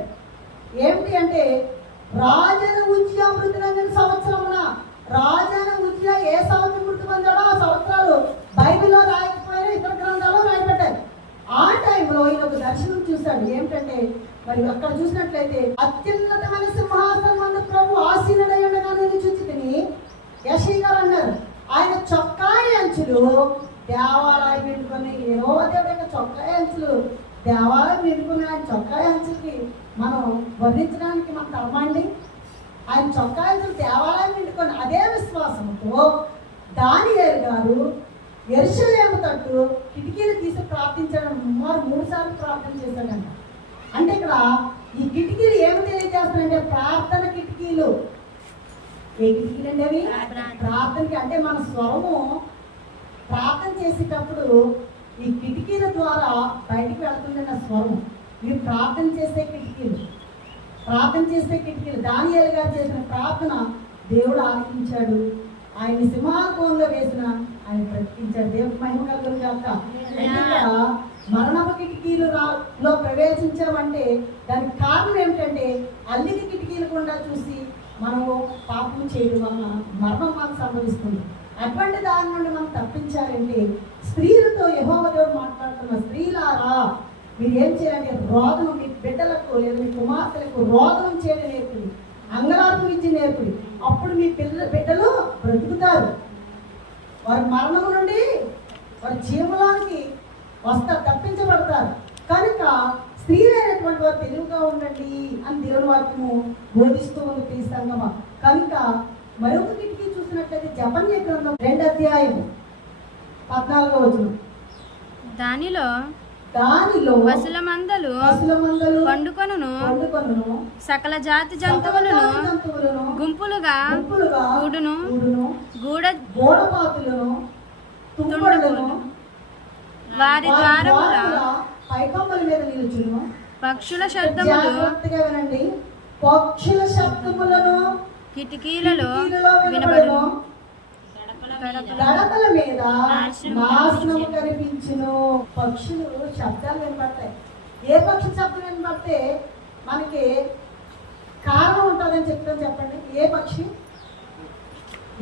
ఏమిటి అంటే రాజైన ఉజ్జియా మృతి నొందిన సంవత్సరమున, రాజైన ఉజ్జియా ఏ సంవత్సరం మృతి పొందాడో ఆ సంవత్సరాలు బైబిల్లో రాయకపోయినా ఇతర గ్రంథాలు రాయబడ్డాయి. ఆ టైంలో ఈయన ఒక దర్శనం చూశాడు. ఏమిటంటే మరి అక్కడ చూసినట్లయితే అత్యున్నతమైన సింహాసనం మందు ప్రభు ఆసీనుడై ఉండగా నేను చూచి తిని, యెషయా గారు అన్నారు, ఆయన చొక్కాయి అంచులు దేవాలయం నిండుకొని, యెహోవా దేవుడి యొక్క చొక్కాయి అంచులు దేవాలయం నిండుకుని, ఆయన చొక్కాయి అంచులకి మనం వర్ణించడానికి మనకు అమ్మండి. ఆయన చొక్కాయి అంచులు దేవాలయం నిండుకొని అదే విశ్వాసంతో దానియేలు గారు యెరూషలేము తట్టు కిటికీలు తీసి ప్రార్థించడం 3 సార్లు ప్రార్థన చేశాడంట. అంటే ఇక్కడ ఈ కిటికీలు ఏమి తెలియజేస్తున్నాయంటే ప్రార్థన కిటికీలు. ఏ కిటికీలు అండి అవి? ప్రార్థనకి. అంటే మన స్వరము ప్రార్థన చేసేటప్పుడు ఈ కిటికీల ద్వారా బయటికి వెళ్తుంది నా స్వరం. మీరు ప్రార్థన చేసే కిటికీలు, ప్రార్థన చేసే కిటికీలు. దానియేలు గారు చేసిన ప్రార్థన దేవుడు ఆలకించాడు. ఆయన సింహాసనంలో వేసిన ఆయన ప్రకటించాడు. దేవుడు మహిమ కలుగును గాక. మరణపు కిటికీలో ప్రవేశించామంటే దానికి కారణం ఏమిటంటే అల్లిక కిటికీలు కూడా చూసి మనము పాపం చేయడం వలన మరణం మనకు సంభవిస్తుంది. అటువంటి దాని నుండి మనం తప్పించాలంటే స్త్రీలతో యెహోవా దేవుడు మాట్లాడుతున్న, స్త్రీలారా మీరు ఏం చేయాలి? రోదనం మీ బిడ్డలకు లేదా మీ కుమార్తెలకు రోదనం చేయడం నేర్పుడి, అంగలార్పు ఇచ్చి నేర్పుడి. అప్పుడు మీ బిడ్డలు బ్రతుకుతారు. వారి మరణం నుండి వారి జీవంలోనికి వస్తారు, తప్పించబడతారు. కనుక స్త్రీలైనటువంటి వారు తెలివిగా ఉండండి అని దేవుని వాక్యము బోధిస్తూ ఉంది ప్రియ సంగమా. కనుక మరొక కిటికీ చూసినట్లయితే జెఫన్యా గ్రంథం 2వ అధ్యాయం 14వ వచనం. దానిలో పశుల మందలు పండుకొనును, సకల జాతి జంతువులను గుంపులుగా కూడును, గోడపాతులను తుండులను వారి ద్వారముల పైకప్పుల మీద నిలుచును. పక్షుల శబ్దములు, పక్షుల శబ్దములను కిటికీలలో వినబడును. గడపల మీద నాశనము కనిపించును. పక్షులు శబ్దాలు వినపడతాయి. ఏ పక్షి శబ్దం వినపడితే మనకి కారణం ఉంటుందని చెప్తాను. చెప్పండి,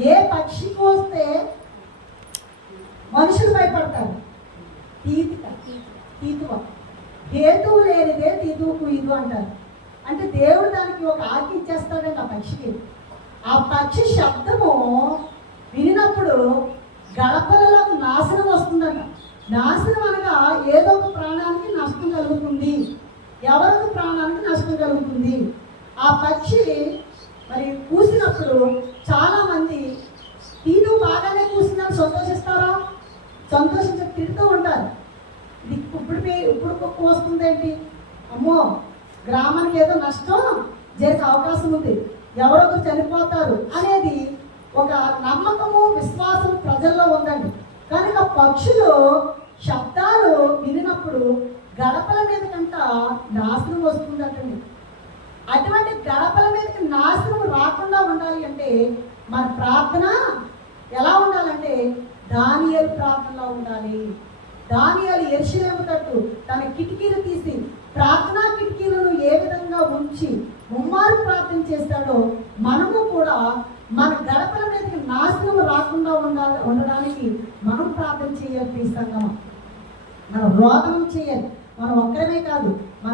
ఏ పక్షికి వస్తే మనుషులు భయపడతారు? తీతువ. హేతువు లేనిదే తిదుకు ఇది అంటారు. అంటే దేవుడు దానికి ఒక ఆజ్ఞ ఇచ్చేస్తాడండి ఆ పక్షికి. ఆ పక్షి శబ్దము వినినప్పుడు గడపలలో నాశనం వస్తుందంట. నాశనం అనగా ఏదో ఒక ప్రాణానికి నష్టం కలుగుతుంది, ఎవరొక ప్రాణానికి నష్టం కలుగుతుంది. ఆ పక్షి మరి కూసినప్పుడు చాలామంది తీరు బాగానే కూసిందని సంతోషిస్తారా? సంతోషించి తిడుతూ ఉంటారు. ఇది ఇప్పుడు కుక్క వస్తుందేంటి, అమ్మో గ్రామానికి ఏదో నష్టం జరిగే అవకాశం ఉంది, ఎవరొకరు చనిపోతారు అనేది ఒక నమ్మకము విశ్వాసం ప్రజల్లో ఉందండి. కనుక పక్షులు శబ్దాలు వినినప్పుడు గడపల మీద కంట నాశనం వస్తుందటండి. అటువంటి గడపల మీదకి నాశనం రాకుండా ఉండాలి అంటే మన ప్రార్థన ఎలా ఉండాలంటే దానియేలు ప్రార్థనలో ఉండాలి. దానియేలు యెరూషలేము తట్టు తన కిటికీలు తీసి ప్రార్థనా కిటికీలను ఏ విధంగా ఉంచి ముమ్మారు ప్రార్థన చేస్తాడో మనము కూడా మన గడపల మీదకి నాశనం రాకుండా ఉండడానికి మనం ప్రార్థన చేయాలి. సంగమం మనం రోదనం చేయాలి. మనం ఒక్కరమే కాదు, మన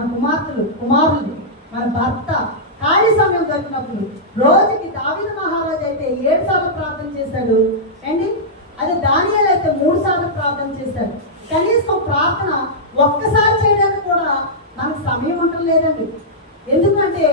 కుమారులు, మన భర్త ఖాళీ సమయం దొరికినప్పుడు రోజుకి దావీదు మహారాజు అయితే 7 సార్లు ప్రార్థన చేశాడు అండి. అదే దానియేలు అయితే 3 సార్లు ప్రార్థన చేశాడు. కనీసం ప్రార్థన ఒక్కసారి చేయడానికి కూడా మనకు సమయం ఉండలేదండి. ఎందుకంటే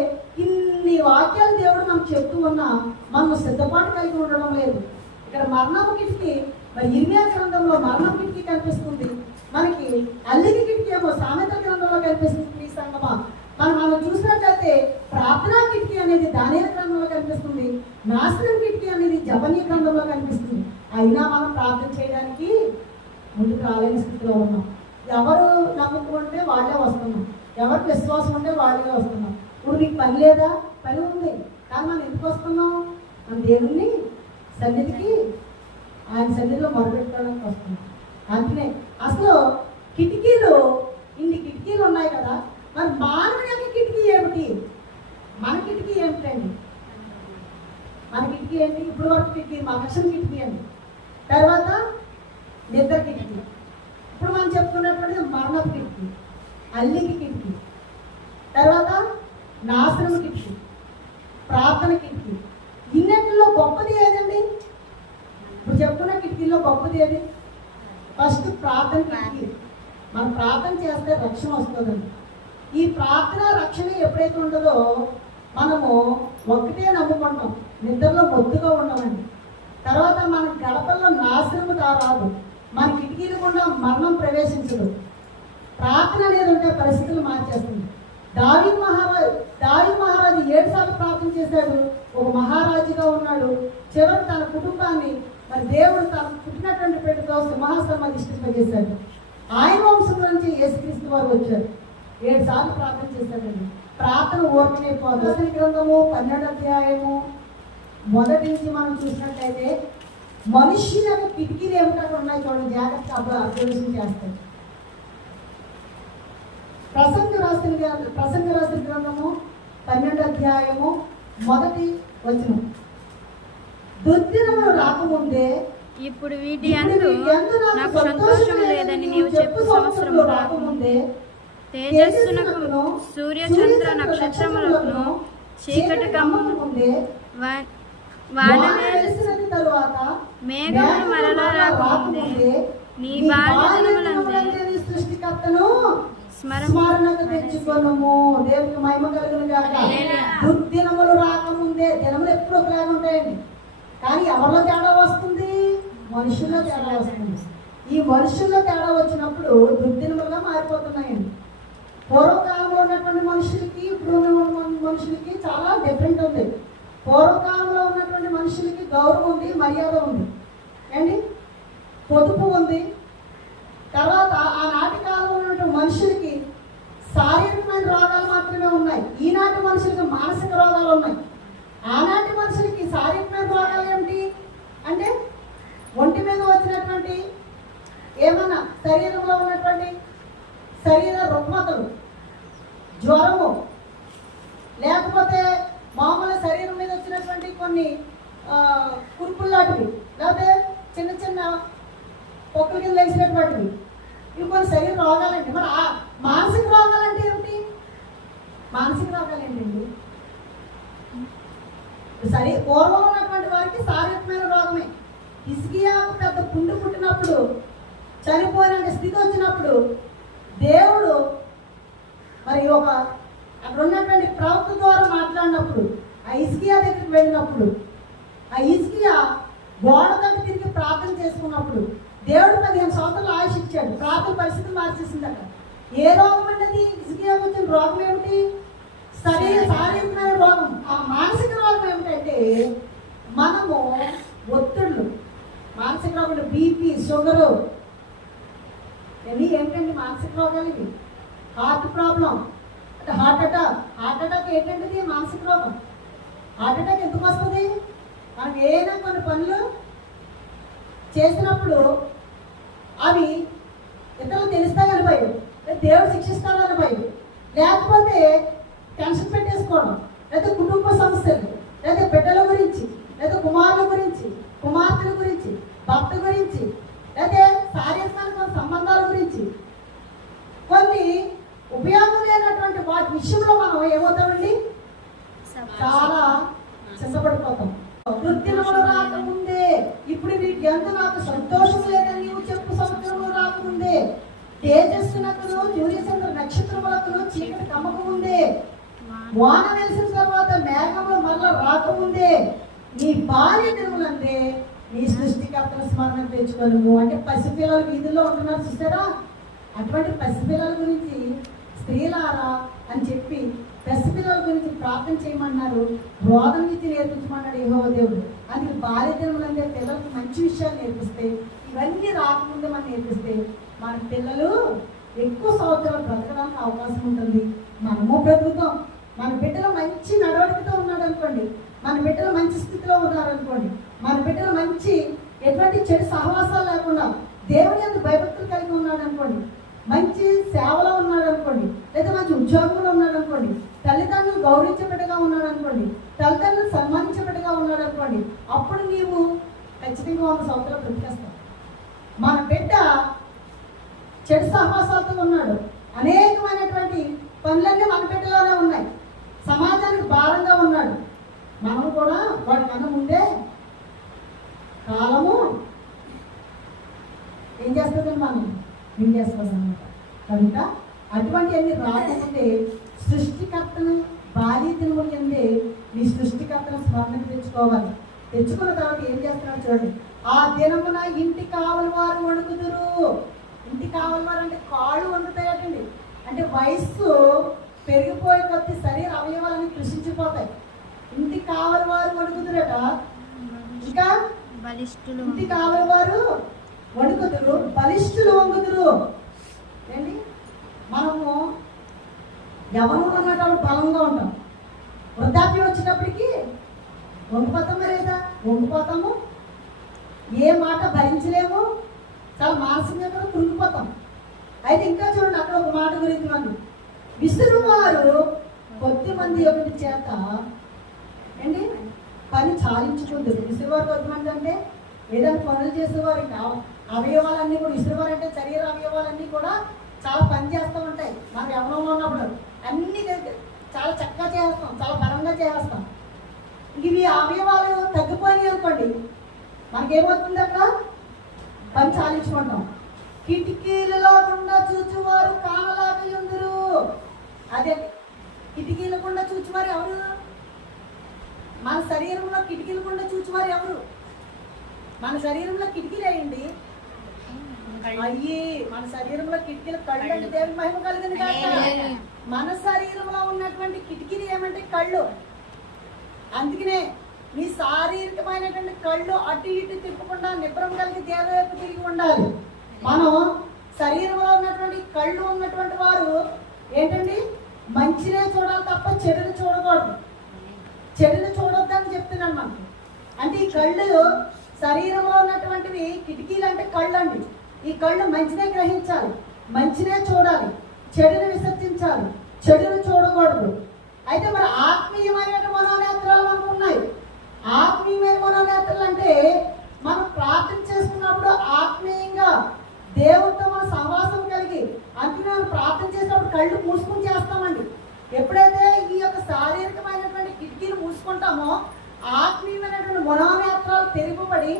ఇన్ని వాక్యాలు దేవుడు మనకు చెప్తూ ఉన్నా మనం సిద్ధపాటు కలిగి ఉండడం లేదు. ఇక్కడ మరణం కిటికీ, మరి ఇర్మియా గ్రంథంలో మరణం కిటికీ కనిపిస్తుంది, మనకి అల్లికి కిటికీ ఏమో సామెతల గ్రంథంలో కనిపిస్తుంది. ఈ సంగమా మనం చూసినట్లయితే ప్రార్థనా కిటికీ అనేది దానియేలు గ్రంథంలో కనిపిస్తుంది, నాశనం కిటికీ అనేది జెఫన్యా గ్రంథంలో కనిపిస్తుంది. అయినా మనం ప్రార్థన చేయడానికి ముందుకు రాలేని స్థితిలో ఉన్నాం. ఎవరు నమ్మకం ఉంటే వాళ్ళే వస్తున్నాం, ఎవరికి విశ్వాసం ఉంటే వాళ్ళే వస్తున్నాం. ఇప్పుడు నీకు పని లేదా? పని ఉంది, కానీ మనం ఎందుకు వస్తున్నాం? మన దేవుణ్ణి సన్నిధికి, ఆయన సన్నిధిలో మొదలుపెట్టుకోవడానికి వస్తున్నాం. అందుకనే అసలు కిటికీలు, ఇన్ని కిటికీలు ఉన్నాయి కదా, మరి మానవుని యొక్క కిటికీ ఏమిటి? మన కిటికీ ఏమిటండి? మన కిటికీ ఏంటి? ఇప్పుడు వరకు కిటికీ మకర్షణ కిటికీ అండి, తర్వాత నిద్ర కిటికీ, ఇప్పుడు మనం చెప్పుకున్నటువంటి మరణపు కిటికీ, అల్లికి కిటికీ, తర్వాత నాశనం కిటికీ, ప్రార్థన కిటికీ. ఇన్నింటిలో గొప్పది ఏదండి? ఇప్పుడు చెప్పుకున్న కిటికీలో గొప్పది ఏది? ఫస్ట్ ప్రార్థన కిటికీ. మనం ప్రార్థన చేస్తే రక్షణ వస్తుందండి. ఈ ప్రార్థన రక్షణ ఎప్పుడైతే ఉండదో మనము ఒక్కటే నమ్ముకుంటాం, నిద్రలో మొద్దుగా ఉండమండి. తర్వాత మన గడపల్లో నాశనము రాదు, మన కిటికీలు కూడా మరణం ప్రవేశించదు. ప్రార్థన అనేది ఉంటే పరిస్థితులు మార్చేస్తుంది. దావీదు మహారాజు 7 సార్లు ప్రార్థన చేశాడు, ఒక మహారాజుగా ఉన్నాడు. చివరికి తన కుటుంబాన్ని మరి దేవుడు తన పుట్టినటువంటి బిడ్డతో సింహాసనం అధిష్ఠింపజేశాడు. ఆయన వంశం నుంచి యేసుక్రీస్తు వారు వచ్చారు. 7 సార్లు ప్రార్థన చేశాడండి. ప్రార్థన ఓర్చునే పోదాని గ్రంథము 12వ అధ్యాయము మొదటి నుంచి మనం చూసినట్లయితే మనుష్యుల యొక్క కిటికీలు ఏమిటో ఉన్నాయి చూడండి, జాగ్రత్తగా అబ్జర్వేషన్ చేస్తాడు. ప్రసంగ రాసిన గ్రంథము 12వ అధ్యాయము మొదటి వచనం. దుర్దినములు రాకముందే ఇప్పుడు వీటి యందు నాకు సంతోషం లేదని నీవు చెప్పు సంవత్సరం రాకముందే తేజస్సునకు సూర్య చంద్ర నక్షత్రములకు చీకటి కమ్ముకుందే మేఘములు మరలా రాకముందే నీ బాల్యదినములందే సృష్టికర్తను స్మరణకు తెచ్చుకొనుము. దేవునికి మహిమ కలుగును గాక. దుర్దినములు రాకముందే, దినములు ఎప్పుడు ఒకలాగా ఉంటాయండి, కానీ ఎవరిలో తేడా వస్తుంది? మనుషుల్లో తేడా వస్తుంది. ఈ మనుషుల్లో తేడా వచ్చినప్పుడు దుర్దినములుగా మారిపోతున్నాయండి. పూర్వకాలంలో ఉన్నటువంటి మనుషులకి ఇప్పుడు ఉన్న మనుషులకి చాలా డిఫరెంట్ ఉంది. పూర్వకాలంలో ఉన్నటువంటి మనుషులకి గౌరవం ఉంది, మర్యాద ఉంది అండి, పొదుపు ఉంది. తర్వాత ఆనాటి కాలంలో ఉన్నటువంటి మనుషులకి శారీరకమైన రోగాలు మాత్రమే ఉన్నాయి, ఈనాటి మనుషులకి మానసిక రోగాలు ఉన్నాయి. ఆనాటి మనుషులకి శారీరకమైన రోగాలు ఏమిటి అంటే ఒంటి మీద వచ్చినటువంటి ఏమన్నా శరీరంలో ఉన్నటువంటి శరీర రుగ్మతలు, జ్వరము, లేకపోతే మామూలు శరీరం మీద వచ్చినటువంటి కొన్ని కురుపులు లాంటివి, లేకపోతే చిన్న చిన్న పొక్కుల కింద వేసినటువంటివి, ఇవి కొన్ని శరీర రోగాలండి. మరి ఆ మానసిక రోగాలు అంటే ఏమిటి? మానసిక రోగాలు ఏంటండి? సరే, పూర్వం ఉన్నటువంటి వారికి శారీరకమైన రోగమే. హిజ్కియాకు పెద్ద పుండు పుట్టినప్పుడు, చనిపోయిన స్థితి వచ్చినప్పుడు దేవుడు మరి ఒక అక్కడ ఉన్నటువంటి ప్రవక్త ద్వారా మాట్లాడినప్పుడు, ఆ హిజ్కియా దగ్గరికి వెళ్ళినప్పుడు, ఆ హిజ్కియా గోడ దగ్గర తిరిగి ప్రార్థన చేసుకున్నప్పుడు దేవుడు 15 సంవత్సరాలు ఆయుష్ ఇచ్చాడు. ప్రార్థన పరిస్థితి మార్చేసిందట. ఏ రోగం అనేది? హిజ్కియాకు వచ్చిన రోగం ఏమిటి? శారీరకమైన రోగం. ఆ మానసిక రోగం ఏమిటంటే మనము ఒత్తిళ్ళు, మానసిక రోగాలు, బీపీ, షుగరు, ఇవన్నీ ఏంటండి మానసిక రోగాలు ఇవి. హార్ట్ ప్రాబ్లం అంటే హార్ట్ అటాక్ ఏంటంటే మానసిక రోగం. హార్ట్ అటాక్ ఎందుకు వస్తుంది? మనం ఏదైనా కొన్ని పనులు చేసినప్పుడు అవి ఇతరులు తెలుస్తాయని భయం, దేవుడు శిక్షిస్తాడని భయం, లేకపోతే టెన్షన్ పెట్టేసుకోవడం, లేదా కుటుంబ సమస్యలు, లేదా బిడ్డల గురించి, లేదా కుమారుల గురించి, కుమార్తెల గురించి, భర్త గురించి, లేదా శారీరకమైన సంబంధాల గురించి, కొన్ని ఉపయోగం లేనటువంటి వాటి విషయంలో మనం ఏమవుతామండి? చాలా చింతపడిపోతాం. వృద్ధిలో రాకముందే, ఇప్పుడు నీకు ఎంత నాకు సంతోషం లేదని నీవు చెప్పు సంవత్సరంలో రాకముందే, తేజస్సునకును సూర్యచంద్ర నక్షత్రములకును చీకటి కమ్మకముందే, వాన వెలిసిన తర్వాత మేఘములు మరలా రాకముందే, నీ భార్య దినములందే నీ సృష్టికర్తల స్మరణ తెచ్చుకోను. అంటే పసిపిల్లలు వీధుల్లో ఉంటున్నారు చూసారా? అటువంటి పసిపిల్లల గురించి స్త్రీలారా అని చెప్పి పసిపిల్లల గురించి ప్రార్థన చేయమన్నారు. రోదన నుంచి నేర్పించమన్నాడు యెహోవా దేవుడు. అందుకే భార్య దినములందే పిల్లలకు మంచి విషయాలు నేర్పిస్తే, ఇవన్నీ రాకముందే మనం నేర్పిస్తే మన పిల్లలు ఎక్కువ సంవత్సరాలు బ్రతకడానికి అవకాశం ఉంటుంది. మనము బ్రతుకుతాం. మన బిడ్డలు మంచి నడవడికతో ఉన్నాడు అనుకోండి, మన బిడ్డలు మంచి స్థితిలో ఉన్నారనుకోండి, మన బిడ్డలు మంచి ఎటువంటి చెడు సహవాసాలు లేకుండా దేవుని యందు భయభక్తులు కలిగి ఉన్నాడు అనుకోండి, మంచి సేవలో ఉన్నాడు అనుకోండి, లేదా మంచి ఉద్యోగంలో ఉన్నాడు అనుకోండి, తల్లిదండ్రులు గౌరవించే బిడ్డగా ఉన్నాడు అనుకోండి, తల్లిదండ్రులు సన్మానించే బిడ్డగా ఉన్నాడు అనుకోండి, అప్పుడు నీవు ఖచ్చితంగా 100 సంవత్సరాలు బ్రతికేస్తావు. మన బిడ్డ చెడు సహవాసాలతో ఉన్నాడు, అనేకమైనటువంటి పనులన్నీ మన బిడ్డలోనే ఉన్నాయి, సమాజానికి భారంగా ఉన్నాడు, మనం కూడా వాడి కన్నా ముందే కాలము ఏం చేస్తుందని మనం ఏం చేస్తుంది అన్నమాట. కనుక అటువంటి అన్ని రాకముందే సృష్టికర్తను భారీ దినముల కిందే నీ సృష్టికర్తను స్మరణకు తెచ్చుకోవాలి. తెచ్చుకున్న తర్వాత ఏం చేస్తున్నాడు చూడండి. ఆ దినమున ఇంటి కావలి వారు వణుకుదురు. ఇంటి కావలి వారు అంటే కాళ్ళు వణుకుతాయటండి. అంటే వయస్సు పెరిగిపోయే కొద్ది శరీర అవయవాలన్నీ కృషించిపోతాయి. ఇంటి కావలి వారు వణుకుదురట. ఇంకా ఇంటి కావలి వారు వణుకుదురు, బలిష్ఠులు వంగుదురు. ఏంటి? మనము యవ్వనంలో ఉన్నప్పుడు బలంగా ఉంటాం, వృద్ధాప్యం వచ్చినప్పటికీ వంగిపోతామా లేదా? వంగిపోతాము, ఏ మాట భరించలేము, చాలా మానసికంగా కూడా కృంగిపోతాం. అయితే ఇంకా చూడండి, అక్కడ ఒక మాట గురించి మనం విసురువారు కొద్ది మంది ఒకటి చేత ఏంటి పని చాలించుకుంటుంది. విసురువారు కొద్ది మంది అంటే ఏదైనా పనులు చేసేవారు, ఇంకా అవయవాలన్నీ కూడా, విసురువారు అంటే శరీర అవయవాలన్నీ కూడా చాలా పని చేస్తూ ఉంటాయి. మనం ఎవరంలో ఉన్నప్పుడు అన్ని చాలా చక్కగా చేస్తాం, చాలా బలంగా చేస్తాం. ఇవి అవయవాలు తగ్గిపోయినాయి అనుకోండి, మనకేమవుతుంది? అక్కడ పని చాలించుకుంటాం. కిటికీలలో గుండా చూచువారు కానలాగా ఉందరు. అదే కిటికీల గుండా చూచువారు ఎవరు? మన శరీరంలో కిటికీల గుండా చూచువారు ఎవరు? మన శరీరంలో కిటికీలు వేయండి, అయ్యి మన శరీరంలో కిటికీలు కళ్ళు అంటే దేవుని మహిమ కలిగింది కాక. మన శరీరంలో ఉన్నటువంటి కిటికీలు ఏమంటే కళ్ళు. అందుకనే మీ శారీరకమైనటువంటి కళ్ళు అటు ఇటు తిప్పకుండా నిబ్రం కలిగి దేవుని వైపు తిరిగి ఉండాలి. మనం శరీరంలో ఉన్నటువంటి కళ్ళు ఉన్నటువంటి వారు ఏంటండి, మంచినే చూడాలి తప్ప చెడుని చూడకూడదు. చెడుని చూడొద్దని చెప్తున్నాను మనకి. అంటే ఈ కళ్ళు శరీరంలో ఉన్నటువంటివి, కిటికీలు అంటే కళ్ళు అండి. ఈ కళ్ళు మంచినే గ్రహించాలి, మంచినే చూడాలి, చెడుని విసర్జించాలి, చెడుని చూడకూడదు. అయితే మరి ఆత్మీయమైన మనోనేత్రాలు మనకు ఉన్నాయి. ఆత్మీయమైన మనోనేత్రాలు అంటే మనం ప్రార్థన చేసుకున్నప్పుడు ఆత్మీయంగా దేవుడితో మన సహవాసం కళ్ళు మూసుకుని చేస్తామండి. ఎప్పుడైతే ఈ యొక్క శారీరకమైనటువంటి కిటికీలు మూసుకుంటామో ఆత్మీయమైనటువంటి మనోనేత్రాలు తెరుపబడి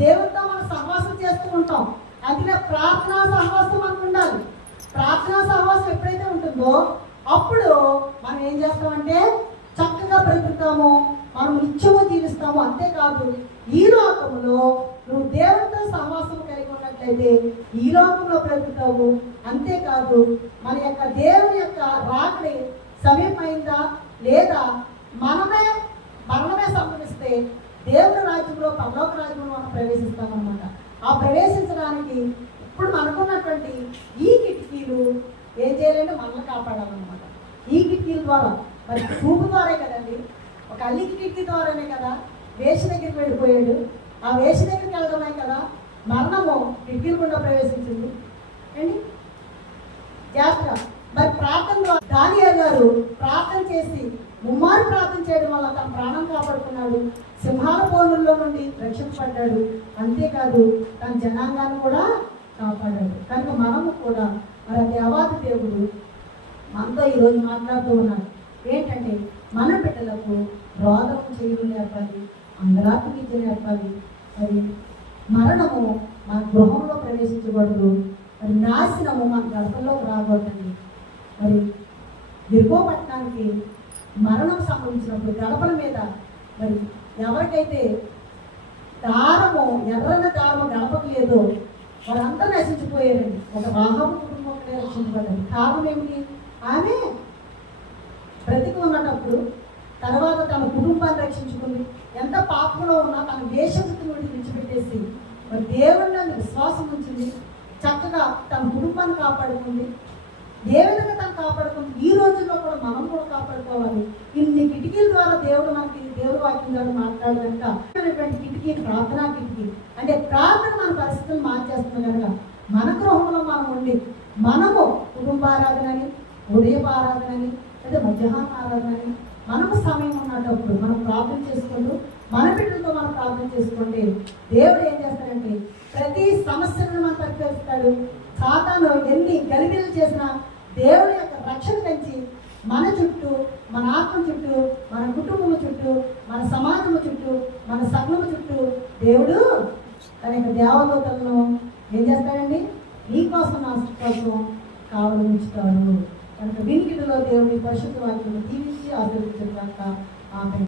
దేవుడితో మనం సహవాసం చేస్తూ ఉంటాం. అందుకే ప్రార్థనా సహవాసం మనకు ఉండాలి. ప్రార్థనా సహవాసం ఎప్పుడైతే ఉంటుందో అప్పుడు మనం ఏం చేస్తామంటే చక్కగా బ్రతుకుతాము, మనం నిత్యము జీవిస్తాము. అంతేకాదు ఈ లోకంలో నువ్వు దేవుడితో సహవాసం కలిగి ఉన్నట్లయితే ఈ లోకంలో బ్రతుకుతావు. అంతేకాదు మన యొక్క దేవుని యొక్క రాకడి సమయమైందా లేదా మరణమే సంభవిస్తే దేవుని రాజ్యంలో పరలోక రాజ్యంలో మనం ప్రవేశిస్తామన్నమాట. ఆ ప్రవేశించడానికి ఇప్పుడు మనకున్నటువంటి ఈ కిటికీలు ఏం చేయాలంటే మనల్ని కాపాడాలన్నమాట. ఈ కిటికీల ద్వారా మరి చూపు ద్వారే కదండి, ఒక అల్లికి కిటికీ ద్వారానే కదా వేష దగ్గరికి వెళ్ళిపోయాడు. ఆ వేష దగ్గరికి వెళ్ళడమే కదా మరణము కిటికీల గుండా ప్రవేశించింది అండి. జాగ్రత్త. మరి ప్రార్థన ద్వారా దానియేలు గారు ప్రార్థన చేసి ముమ్మారు ప్రార్థన చేయడం వల్ల తన ప్రాణం కాపాడుకున్నాడు, సింహాల బోనుల్లో నుండి రక్షించబడ్డాడు. అంతేకాదు తన జనాంగాన్ని కూడా కాపాడాడు. కనుక మనము కూడా మరి దేవాది దేవుడు మనతో ఈరోజు మాట్లాడుతూ ఉన్నాడు. ఏంటంటే మన బిడ్డలకు రోదం చేయడం నేర్పాలి, అంగరాత్మ విద్య నేర్పాలి. మరి మరణము మన గృహంలో ప్రవేశించకూడదు, మరి నాశనము మన గడపల్లోకి రాకూడదండి. మరి దిర్గో పట్టణానికి మరణం సంభవించినప్పుడు గడపల మీద మరి ఎవరికైతే దారము ఎర్రన దారము గడపకు లేదో వారంతా నశించిపోయారండి. ఒక రాహబు కుటుంబం రక్షించబడ్డారు. కారణం ఏమిటి? ఆమె బ్రతికి ఉన్నప్పుడు తర్వాత తన కుటుంబాన్ని రక్షించుకుంది. ఎంత పాపంలో ఉన్నా తన వేషవృత్తి నుండి విడిచిపెట్టేసి మరి దేవుడిని విశ్వాసం ఉంచింది. చక్కగా తన కుటుంబాన్ని కాపాడుకుంది. ఏ విధంగా తను కాపాడుకుంది ఈ రోజుల్లో కూడా మనం కూడా కాపాడుకోవాలి. ఇన్ని కిటికీల ద్వారా దేవుడు మనకి దేవుడు వాక్యం ద్వారా మాట్లాడడానికి కిటికీ ప్రార్థనా కిటికీ అంటే ప్రార్థన మన పరిస్థితులను మార్చేస్తుంది కనుక మన గృహంలో మనం ఉండి మనము కుటుంబారాధనని, ఉదయపు ఆరాధనని లేదా మధ్యాహ్న ఆరాధనని మనకు సమయం ఉన్నప్పుడు మనం ప్రార్థన చేసుకుంటూ మన బిడ్డలతో మనం ప్రార్థన చేసుకుంటే దేవుడు ఏం చేస్తాడంటే ప్రతి సమస్యలను మనం పరిష్కరిస్తాడు. సాతాను ఎన్ని గలిబిలు చేసినా దేవుడి యొక్క రక్షణ పెంచి మన చుట్టూ, మన ఆత్మ చుట్టూ, మన కుటుంబం చుట్టూ, మన సమాజం చుట్టూ, మన సంఘం చుట్టూ దేవుడు తన యొక్క దేవదూతలను ఏం చేస్తాడండి నీకోసం నా కోసం కావలి ఉంచుతాడు. కనుక వినికిడిలో దేవుడి పరిశుద్ధ వాక్యం దీవించి ఆశీర్వదించడానికి ఆమె